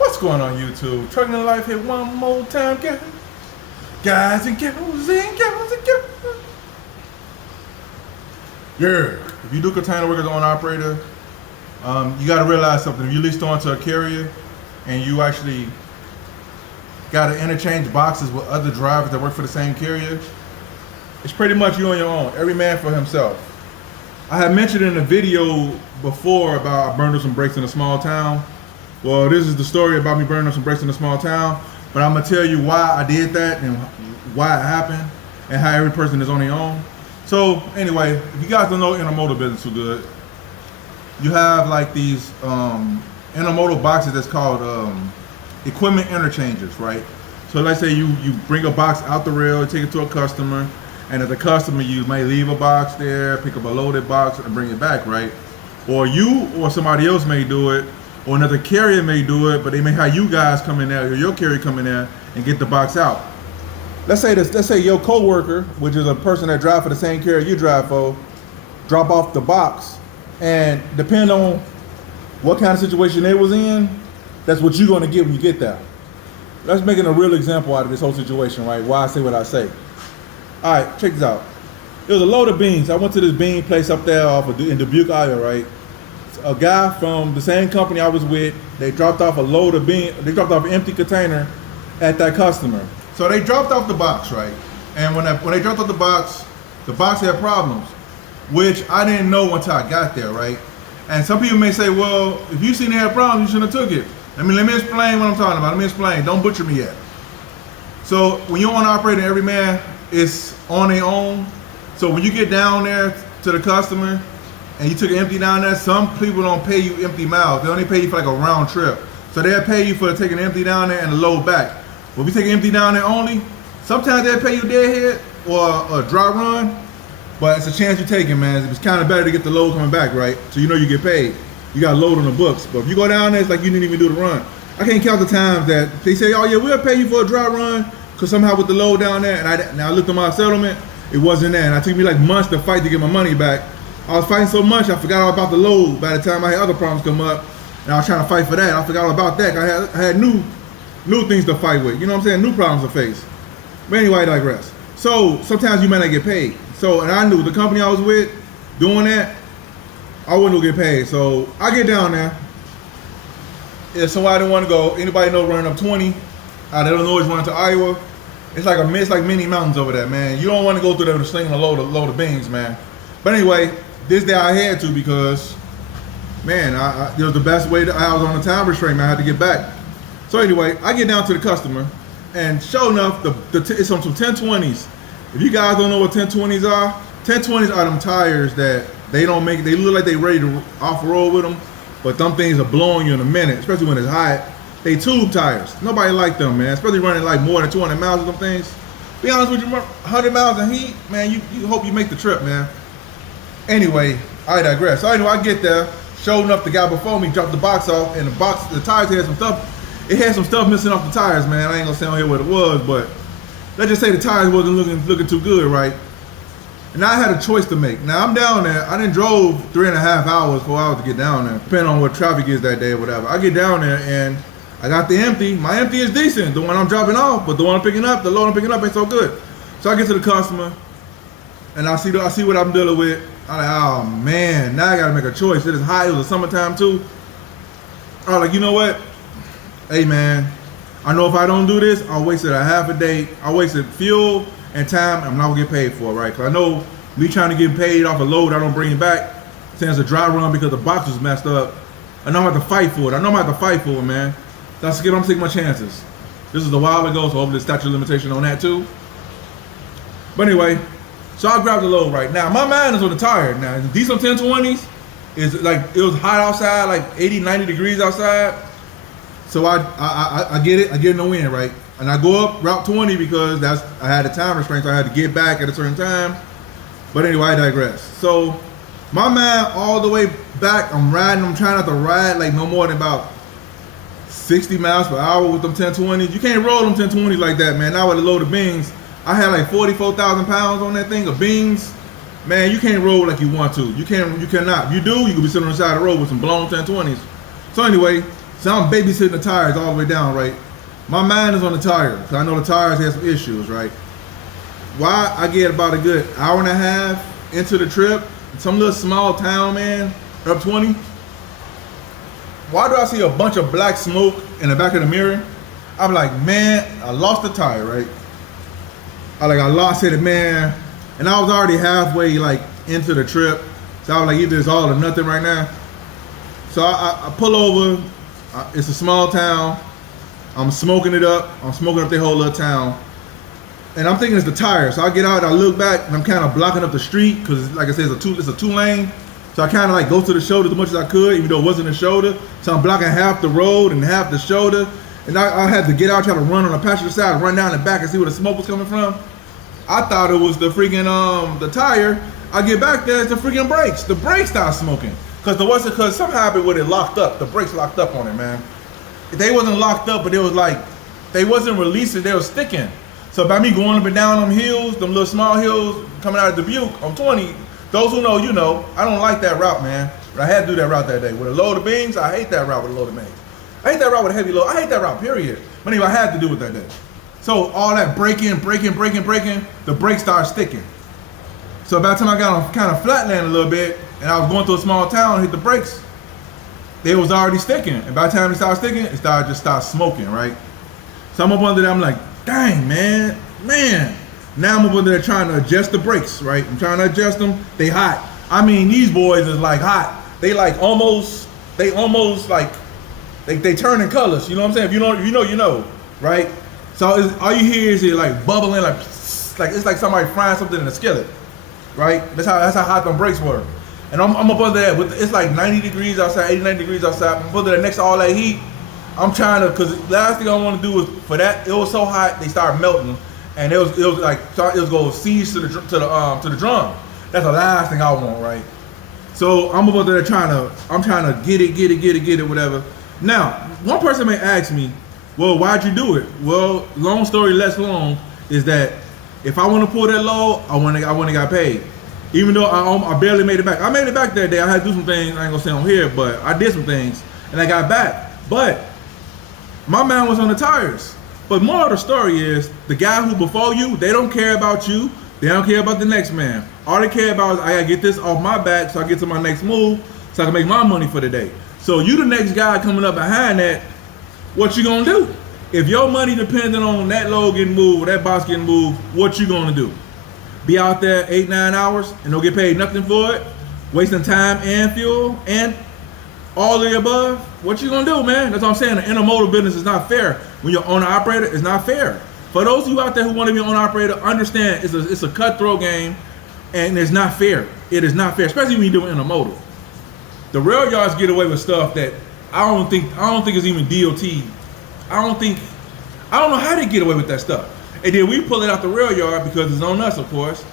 What's going on YouTube? Trucking the Life here one more time, guys and girls and girls and girls. Yeah, if you do container work as an owner operator, you got to realize something. If you leased onto a carrier and you actually got to interchange boxes with other drivers that work for the same carrier, it's pretty much you on your own. Every man for himself. I had mentioned in a video before about I burned up some brakes in a small town. Well, this is the story about me burning up some brakes in a small town, but I'm gonna tell you why I did that and why it happened and how every person is on their own. So anyway, if you guys don't know intermodal business too good, you have like these intermodal boxes that's called equipment interchanges, right? So let's say you bring a box out the rail, take it to a customer, and as a customer you may leave a box there, pick up a loaded box and bring it back, right? Or you or somebody else may do it, or another carrier may do it, but they may have you guys come in there, or your carrier come in there and get the box out. Let's say your coworker, which is a person that drives for the same carrier you drive for, drop off the box, and depending on what kind of situation they was in, that's what you're gonna get when you get there. Let's make a real example out of this whole situation, right? Why I say what I say. All right, check this out. There was a load of beans. I went to this bean place up there in Dubuque, Iowa, right? A guy from the same company I was with, they dropped off a load of beans, they dropped off an empty container at that customer. So they dropped off the box, right? And when they dropped off the box had problems, which I didn't know until I got there, right? And some people may say, well, if you seen they had problems, you shouldn't have took it. Let me explain what I'm talking about. Let me explain. Don't butcher me yet. So when you're on operating, every man is on their own. So when you get down there to the customer, and you took it empty down there, some people don't pay you empty miles. They only pay you for like a round trip. So they'll pay you for taking empty down there and the load back. But if you take empty down there only, sometimes they'll pay you deadhead or a dry run, but it's a chance you're taking, man. It's kind of better to get the load coming back, right? So you know you get paid. You got a load on the books. But if you go down there, it's like you didn't even do the run. I can't count the times that they say, oh yeah, we'll pay you for a dry run, because somehow with the load down there, and I looked at my settlement, it wasn't there. And it took me like months to fight to get my money back. I was fighting so much, I forgot all about the load by the time I had other problems come up, and I was trying to fight for that. I forgot all about that. I had new things to fight with. You know what I'm saying? New problems to face. But anyway, I digress. So sometimes you might not get paid. So, and I knew the company I was with doing that, I wouldn't get paid. So I get down there. If somebody didn't want to go, anybody know running up 20 out of Illinois running to Iowa, it's like mini mountains over there, man. You don't want to go through there with slinging a load of beans, man. But anyway, this day I had to because, man, it was the best way that I was on the time restraint, man. I had to get back. So anyway, I get down to the customer, and sure enough, it's on some 1020s. If you guys don't know what 1020s are, 1020s are them tires that they look like they ready to off-road with them, but them things are blowing you in a minute, especially when it's hot. They tube tires. Nobody like them, man, especially running like more than 200 miles of them things. Be honest with you, 100 miles of heat, man, you hope you make the trip, man. Anyway, I digress. So anyway, I get there. Sure enough, the guy before me dropped the box off, and the tires had some stuff. It had some stuff missing off the tires, man. I ain't gonna say on here what it was, but let's just say the tires wasn't looking too good, right? And I had a choice to make. Now I'm down there. I done drove 3.5 hours, 4 hours to get down there, depending on what traffic is that day or whatever. I get down there and I got the empty. My empty is decent, the one I'm dropping off, but the one I'm picking up, the load I'm picking up ain't so good. So I get to the customer, and I see what I'm dealing with. I'm like, oh man, now I gotta make a choice. It is hot, it was the summertime too. I was like, you know what? Hey man, I know if I don't do this, I'll waste a half a day. I wasted fuel and time I'm not gonna get paid for, right? Cause I know me trying to get paid off a load I don't bring it back, saying it's a dry run because the box was messed up. I know I'm gonna have to fight for it. I'm gonna have to fight for it, man. I'm taking my chances. This is a while ago, so hopefully the statute of limitation on that too. But anyway, so I grabbed the load right now. My mind is on the tire now. These on 1020s is like, it was hot outside, like 80, 90 degrees outside. So I get it, I get in the wind, right? And I go up Route 20 because I had a time restraint, so I had to get back at a certain time. But anyway, I digress. So my mind all the way back, I'm trying not to ride like no more than about 60 miles per hour with them 1020s. You can't roll them 1020s like that, man. Now with a load of beans, I had like 44,000 pounds on that thing of beans. Man, you can't roll like you want to. You cannot. If you do, you could be sitting on the side of the road with some blown 1020s. So anyway, So I'm babysitting the tires all the way down, right? My mind is on the tires, because I know the tires have some issues, right? Why I get about a good hour and a half into the trip, some little small town, man, up 20. Why do I see a bunch of black smoke in the back of the mirror? I'm like, man, I lost the tire, right? I lost it, man. And I was already halfway like into the trip. So I was like, either it's all or nothing right now. So I pull over. It's a small town. I'm smoking it up. I'm smoking up the whole little town. And I'm thinking it's the tire. So I get out, I look back, and I'm kind of blocking up the street because, like I said, it's a two lane. So I kind of like go to the shoulder as much as I could, even though it wasn't a shoulder. So I'm blocking half the road and half the shoulder. And I had to get out, try to run on the passenger side, run down the back and see where the smoke was coming from. I thought it was the freaking the tire. I get back there, it's the freaking brakes. The brakes started smoking. Because something happened with it locked up. The brakes locked up on it, man. They wasn't locked up, but it was like, they wasn't releasing, they were sticking. So by me going up and down them hills, them little small hills coming out of Dubuque on 20, those who know, you know, I don't like that route, man. But I had to do that route that day. With a load of beans, I hate that route with a load of beans. I hate that route with a heavy load. I hate that route, period. But anyway, I had to do it that day. So all that braking, the brakes started sticking. So by the time I got on kind of flatland a little bit, and I was going through a small town and hit the brakes, they was already sticking. And by the time it started sticking, it started smoking, right? So I'm up under there, I'm like, dang, man. Now I'm up under there trying to adjust the brakes, right? I'm trying to adjust them, they hot. I mean, these boys is like hot. They almost like, they turn in colors, you know what I'm saying? If you know, right? So all you hear is it like bubbling, like it's like somebody frying something in a skillet, right? That's how hot them brakes were. And I'm up under there, it's like 90 degrees outside, 89 degrees outside. I'm up under there next to all that heat. I'm trying to, because the last thing I want to do is, for that, it was so hot, they started melting. And it was going to seize to the drum. That's the last thing I want, right? So I'm up under there trying to get it, whatever. Now, one person may ask me, well, why'd you do it? Well, long story less long is that if I want to pull that load, I want to got paid. Even though I barely made it back. I made it back that day. I had to do some things, I ain't gonna say on here, but I did some things and I got back. But my mind was on the tires. But more of the story is, the guy who before you, they don't care about you. They don't care about the next man. All they care about is, I gotta get this off my back so I get to my next move so I can make my money for the day. So you the next guy coming up behind that, what you gonna do? If your money depending on that load getting moved, or that box getting moved, what you gonna do? Be out there 8-9 hours and don't get paid nothing for it, wasting time and fuel and all of the above? What you gonna do, man? That's what I'm saying. The intermodal business is not fair. When you're owner operator, it's not fair. For those of you out there who want to be an owner operator, understand it's a cutthroat game, and it's not fair. It is not fair, especially when you're doing intermodal. The rail yards get away with stuff that I don't think it's even DOT. I don't know how they get away with that stuff. And then we pull it out the rail yard because it's on us, of course.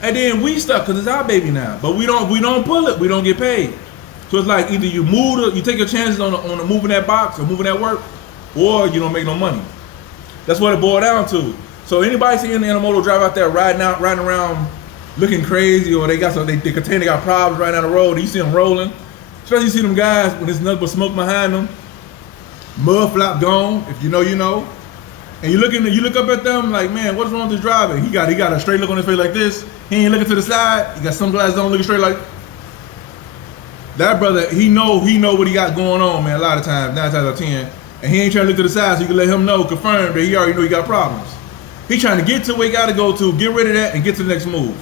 And then we stuck because it's our baby now. But we don't pull it. We don't get paid. So it's like either you take your chances on moving that box or moving that work, or you don't make no money. That's what it boiled down to. So anybody seeing the intermodal drive out there riding around looking crazy, or they container got problems right down the road, and you see them rolling. Especially you see them guys when there's nothing but smoke behind them. Mud flap gone, if you know, you know. And you look up at them like, man, what's wrong with this driver? He got a straight look on his face like this. He ain't looking to the side. He got sunglasses on, looking straight like. That brother, he know what he got going on, man. A lot of times, 9 times out of 10, and he ain't trying to look to the side, so you can let him know, confirm that he already know he got problems. He trying to get to where he got to go to, get rid of that, and get to the next move.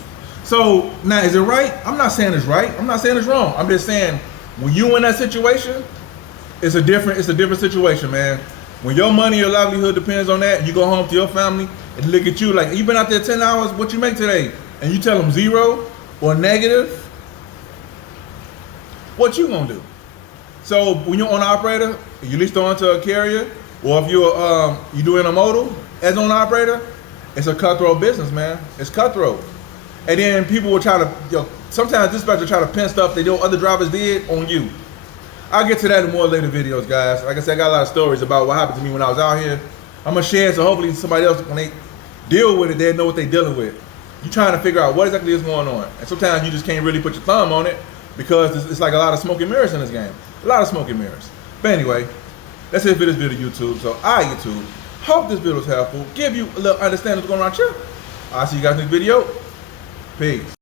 So now, is it right? I'm not saying it's right. I'm not saying it's wrong. I'm just saying when you in that situation, it's a different situation, man. When your money, your livelihood depends on that, and you go home to your family and look at you like, you been out there 10 hours, what you make today? And you tell them 0 or negative, what you gonna do? So when you're on an operator, you lease onto a carrier, or if you're you do intermodal as an operator, it's a cutthroat business, man. It's cutthroat. And then people will try to, sometimes dispatchers try to pin stuff they know other drivers did on you. I'll get to that in more later videos, guys. Like I said, I got a lot of stories about what happened to me when I was out here. I'm gonna share, so hopefully somebody else, when they deal with it, they know what they're dealing with. You're trying to figure out what exactly is going on. And sometimes you just can't really put your thumb on it because it's like a lot of smoke and mirrors in this game. A lot of smoke and mirrors. But anyway, That's it for this video, YouTube. So, YouTube. Hope this video was helpful. Give you a little understanding of what's going on here. I'll see you guys in the video. Peace.